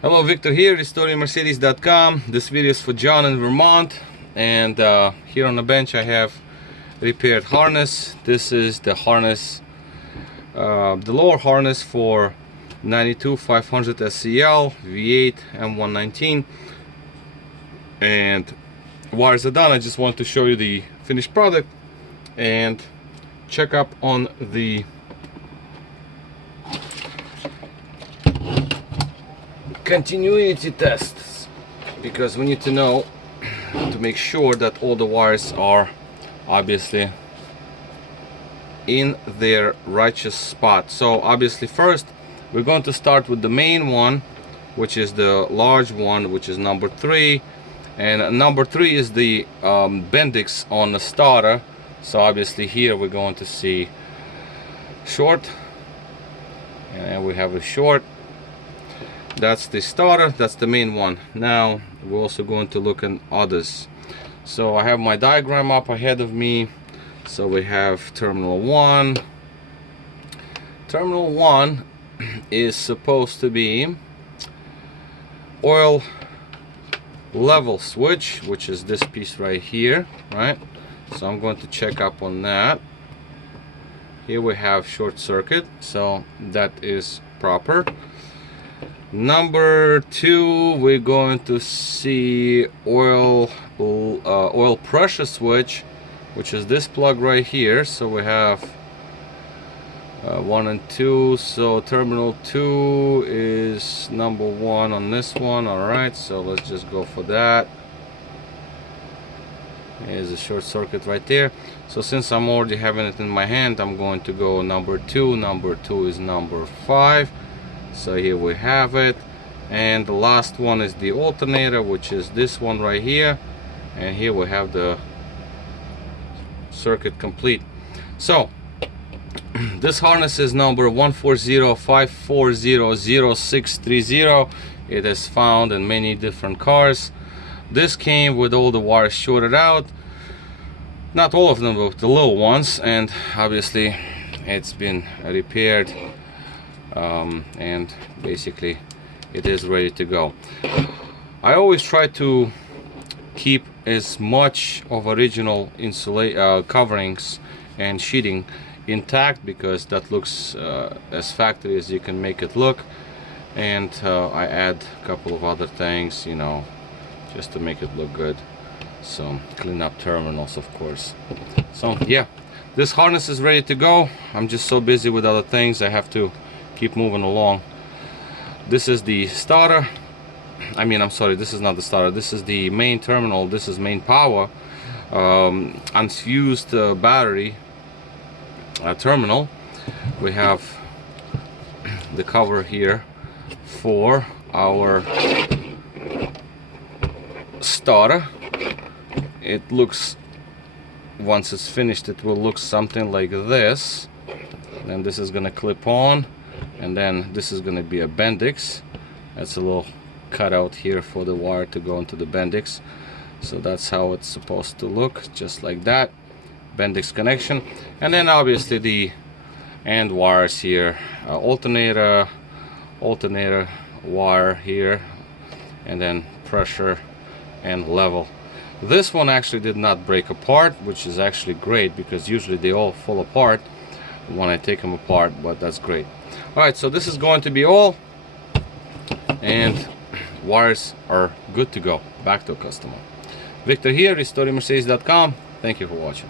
Hello, Victor here, RestoringMercedes.com. This video is for John in Vermont, and here on the bench I have repaired harness. This is the harness, the lower harness for 92 500 SEL V8 M119, and wires are done. I just want to show you the finished product and check up on the continuity tests, because we need to know to make sure that all the wires are obviously in their righteous spot. So obviously first we're going to start with the main one, which is the large one, which is number 3, and number 3 is the Bendix on the starter. So obviously here we're going to see short, and we have a short. That's the starter, that's the main one. Now we're also going to look at others. So I have my diagram up ahead of me. So we have terminal 1. Terminal 1 is supposed to be oil level switch, which is this piece right here, right? So I'm going to check up on that. Here we have short circuit, so that is proper. Number 2, we're going to see oil pressure switch, which is this plug right here. So we have 1 and 2. So terminal 2 is number 1 on this one. Alright, so let's just go for that. Here's a short circuit right there. So since I'm already having it in my hand, I'm going to go number 2. Number 2 is number 5. So here we have it, and the last one is the alternator, which is this one right here, and here we have the circuit complete. So this harness is number 140-540-0630. It is found in many different cars. This came with all the wires shorted out, not all of them, but the little ones, and obviously it's been repaired. And basically it is ready to go. I always try to keep as much of original coverings and sheeting intact, because that looks as factory as you can make it look, and I add a couple of other things, you know, just to make it look good. So clean up terminals, of course. So yeah, this harness is ready to go. I'm just so busy with other things, I have to keep moving along. This is the starter. I'm sorry, this is not the starter. This is the main terminal. This is main power. Unfused battery terminal. We have the cover here for our starter. It looks, once it's finished, it will look something like this. Then this is gonna clip on, and then this is going to be a Bendix. That's a little cutout here for the wire to go into the Bendix. So that's how it's supposed to look, just like that. Bendix connection, and then obviously the end wires here, alternator wire here, and then pressure and level. This one actually did not break apart, which is actually great, because usually they all fall apart when I take them apart, but that's great. Alright, so this is going to be all, and wires are good to go. Back to a customer. Victor here, RestoringMercedes.com. Thank you for watching.